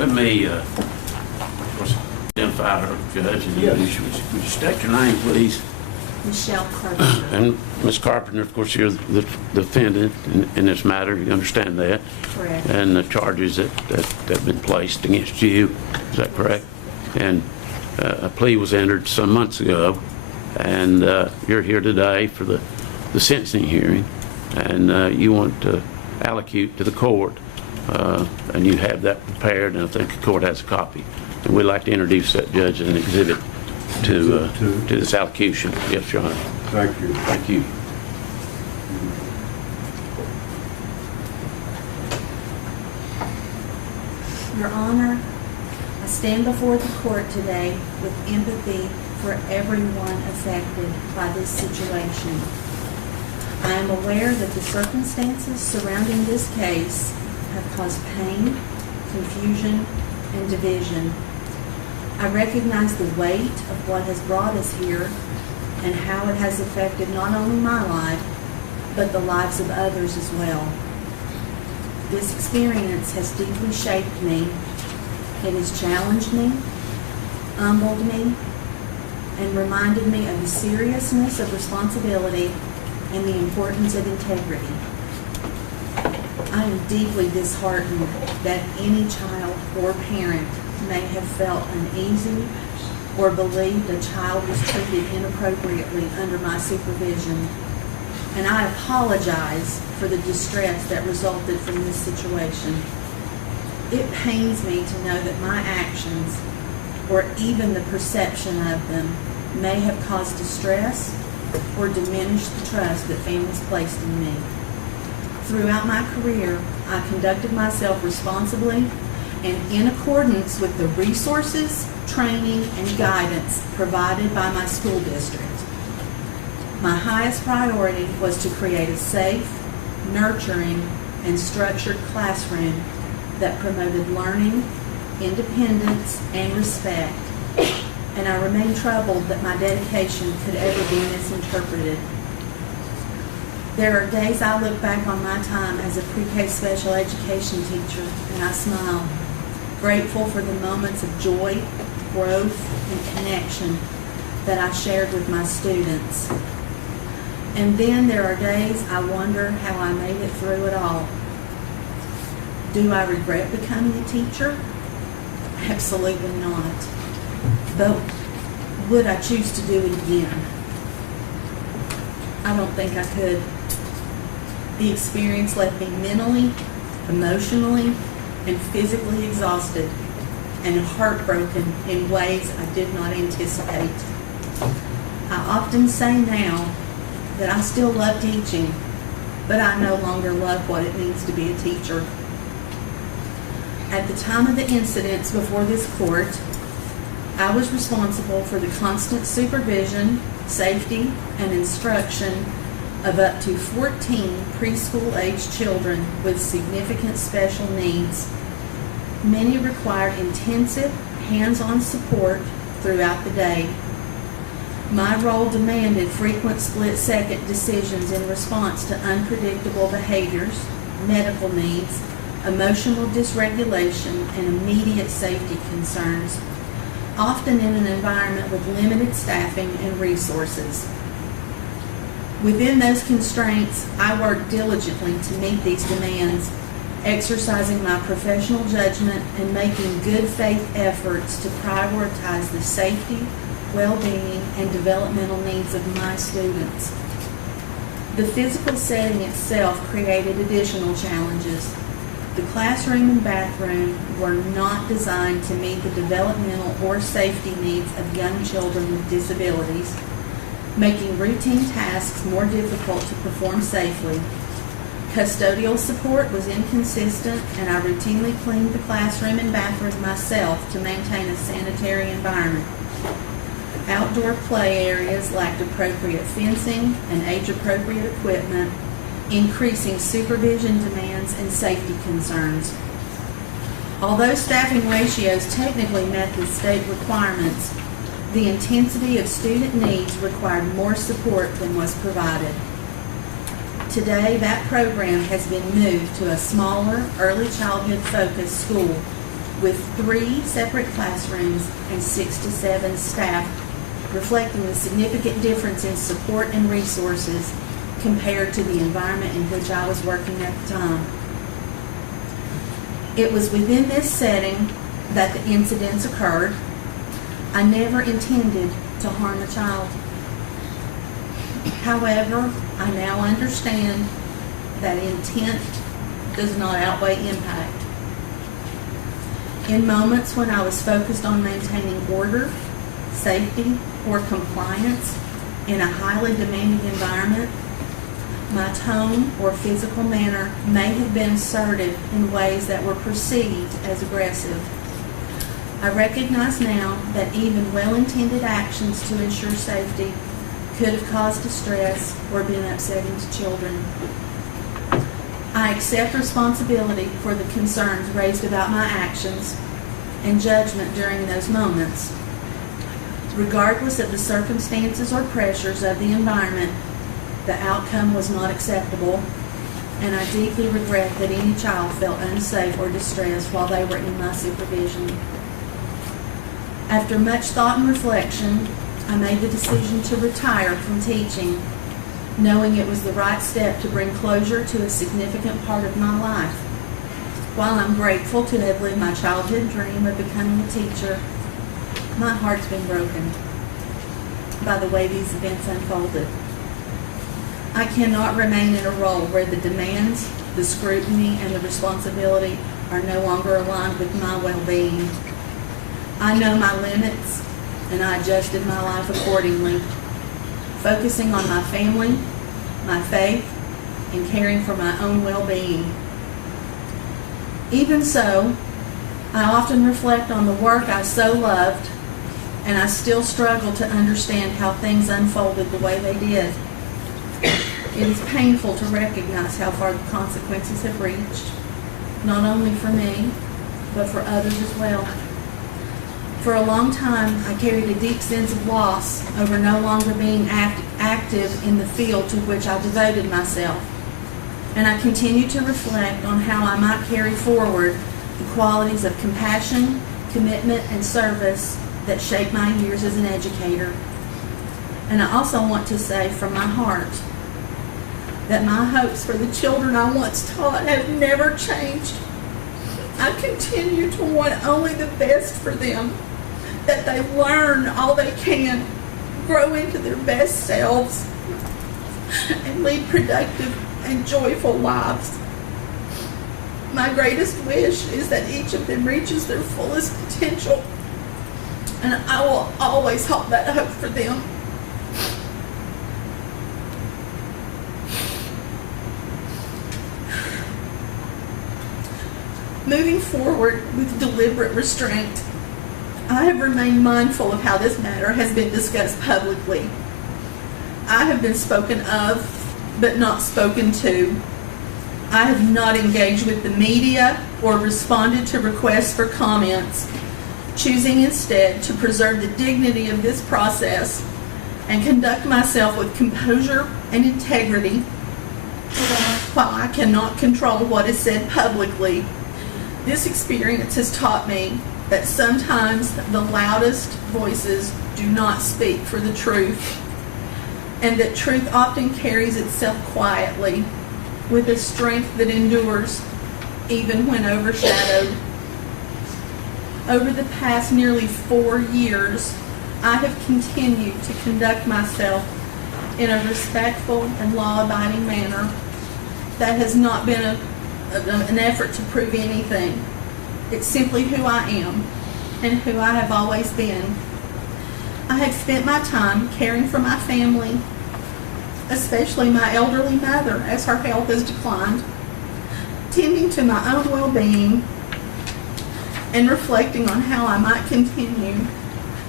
Let me identify her, Judge. And Yes. Would you state your name, please? Michelle Carpenter. And Ms. Carpenter, of course, you're the defendant in this matter. You understand that? Correct. And the charges that have been placed against you, is that correct? And a plea was entered some months ago, and you're here today for the sentencing hearing, and you want to allocute to the court, and you have that prepared, and I think the court has a copy. And we'd like to introduce that, Judge, as an exhibit to this allocution. Yes, Your Honor. Thank you. Thank you. Your Honor, I stand before the court today with empathy for everyone affected by this situation. I am aware that the circumstances surrounding this case have caused pain, confusion, and division. I recognize the weight of what has brought us here and how it has affected not only my life, but the lives of others as well. This experience has deeply shaped me. It has challenged me, humbled me, and reminded me of the seriousness of responsibility and the importance of integrity. I am deeply disheartened that any child or parent may have felt uneasy or believed a child was treated inappropriately under my supervision. And I apologize for the distress that resulted from this situation. It pains me to know that my actions, or even the perception of them, may have caused distress or diminished the trust that families placed in me. Throughout my career, I conducted myself responsibly and in accordance with the resources, training, and guidance provided by my school district. My highest priority was to create a safe, nurturing, and structured classroom that promoted learning, independence, and respect, and I remain troubled that my dedication could ever be misinterpreted. There are days I look back on my time as a pre-K special education teacher and I smile, grateful for the moments of joy, growth, and connection that I shared with my students. And then there are days I wonder how I made it through it all. Do I regret becoming a teacher? Absolutely not. But would I choose to do it again? I don't think I could. The experience left me mentally, emotionally, and physically exhausted and heartbroken in ways I did not anticipate. I often say now that I still love teaching, but I no longer love what it means to be a teacher. At the time of the incidents before this court, I was responsible for the constant supervision, safety, and instruction of up to 14 preschool-age children with significant special needs. Many required intensive, hands-on support throughout the day. My role demanded frequent split-second decisions in response to unpredictable behaviors, medical needs, emotional dysregulation, and immediate safety concerns, often in an environment with limited staffing and resources. Within those constraints, I worked diligently to meet these demands, exercising my professional judgment and making good faith efforts to prioritize the safety, well-being, and developmental needs of my students. The physical setting itself created additional challenges. The classroom and bathroom were not designed to meet the developmental or safety needs of young children with disabilities, making routine tasks more difficult to perform safely. Custodial support was inconsistent, and I routinely cleaned the classroom and bathroom myself to maintain a sanitary environment. Outdoor play areas lacked appropriate fencing and age-appropriate equipment, increasing supervision demands and safety concerns. Although staffing ratios technically met the state requirements, the intensity of student needs required more support than was provided. Today, that program has been moved to a smaller, early childhood-focused school with 3 separate classrooms and 6 to 7 staff, reflecting the significant difference in support and resources compared to the environment in which I was working at the time. It was within this setting that the incidents occurred. I never intended to harm a child. However, I now understand that intent does not outweigh impact. In moments when I was focused on maintaining order, safety, or compliance in a highly demanding environment, my tone or physical manner may have been assertive in ways that were perceived as aggressive. I recognize now that even well-intended actions to ensure safety could have caused distress or been upsetting to children. I accept responsibility for the concerns raised about my actions and judgment during those moments. Regardless of the circumstances or pressures of the environment, the outcome was not acceptable, and I deeply regret that any child felt unsafe or distressed while they were in my supervision. After much thought and reflection, I made the decision to retire from teaching, knowing it was the right step to bring closure to a significant part of my life. While I'm grateful to have lived my childhood dream of becoming a teacher, my heart's been broken by the way these events unfolded. I cannot remain in a role where the demands, the scrutiny, and the responsibility are no longer aligned with my well-being. I know my limits, and I adjusted my life accordingly, focusing on my family, my faith, and caring for my own well-being. Even so, I often reflect on the work I so loved, and I still struggle to understand how things unfolded the way they did. It is painful to recognize how far the consequences have reached, not only for me, but for others as well. For a long time, I carried a deep sense of loss over no longer being active in the field to which I devoted myself. And I continue to reflect on how I might carry forward the qualities of compassion, commitment, and service that shaped my years as an educator. And I also want to say from my heart that my hopes for the children I once taught have never changed. I continue to want only the best for them, that they learn all they can, grow into their best selves, and lead productive and joyful lives. My greatest wish is that each of them reaches their fullest potential, and I will always hold that hope for them. Moving forward with deliberate restraint, I have remained mindful of how this matter has been discussed publicly. I have been spoken of, but not spoken to. I have not engaged with the media or responded to requests for comments, choosing instead to preserve the dignity of this process and conduct myself with composure and integrity. While I cannot control what is said publicly, this experience has taught me that sometimes the loudest voices do not speak for the truth, and that truth often carries itself quietly with a strength that endures even when overshadowed. Over the past nearly 4 years, I have continued to conduct myself in a respectful and law-abiding manner. That has not been an effort to prove anything. It's simply who I am and who I have always been. I have spent my time caring for my family, especially my elderly mother as her health has declined, tending to my own well-being, and reflecting on how I might continue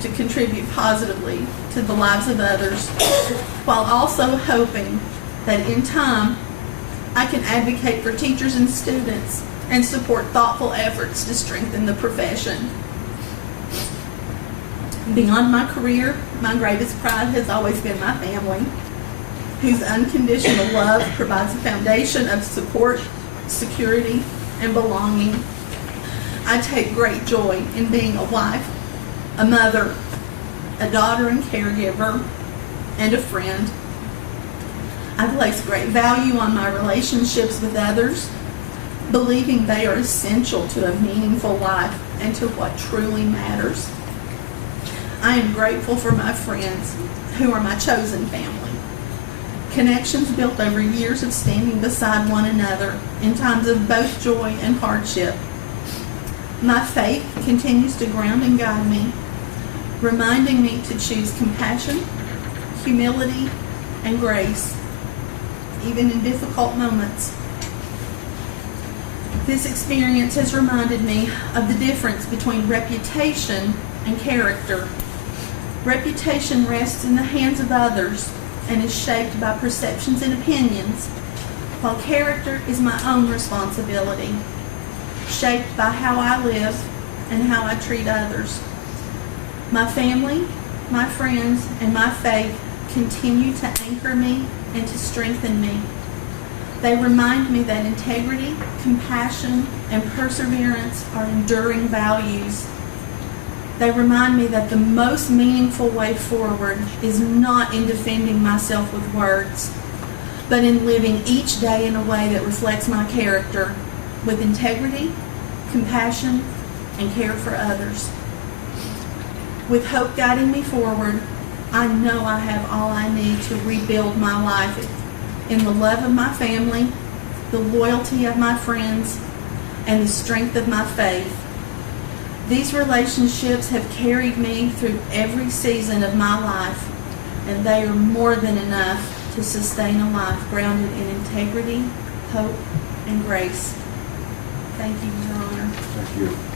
to contribute positively to the lives of others, while also hoping that in time I can advocate for teachers and students and support thoughtful efforts to strengthen the profession. Beyond my career, my greatest pride has always been my family, whose unconditional love provides a foundation of support, security, and belonging. I take great joy in being a wife, a mother, a daughter and caregiver, and a friend. I place great value on my relationships with others, believing they are essential to a meaningful life and to what truly matters. I am grateful for my friends, who are my chosen family. Connections built over years of standing beside one another in times of both joy and hardship. My faith continues to ground and guide me, reminding me to choose compassion, humility, and grace, even in difficult moments. This experience has reminded me of the difference between reputation and character. Reputation rests in the hands of others and is shaped by perceptions and opinions, while character is my own responsibility, shaped by how I live and how I treat others. My family, my friends, and my faith continue to anchor me and to strengthen me. They remind me that integrity, compassion, and perseverance are enduring values. They remind me that the most meaningful way forward is not in defending myself with words, but in living each day in a way that reflects my character with integrity, compassion, and care for others. With hope guiding me forward, I know I have all I need to rebuild my life in the love of my family, the loyalty of my friends, and the strength of my faith. These relationships have carried me through every season of my life, and they are more than enough to sustain a life grounded in integrity, hope, and grace. Thank you, Your Honor. Thank you.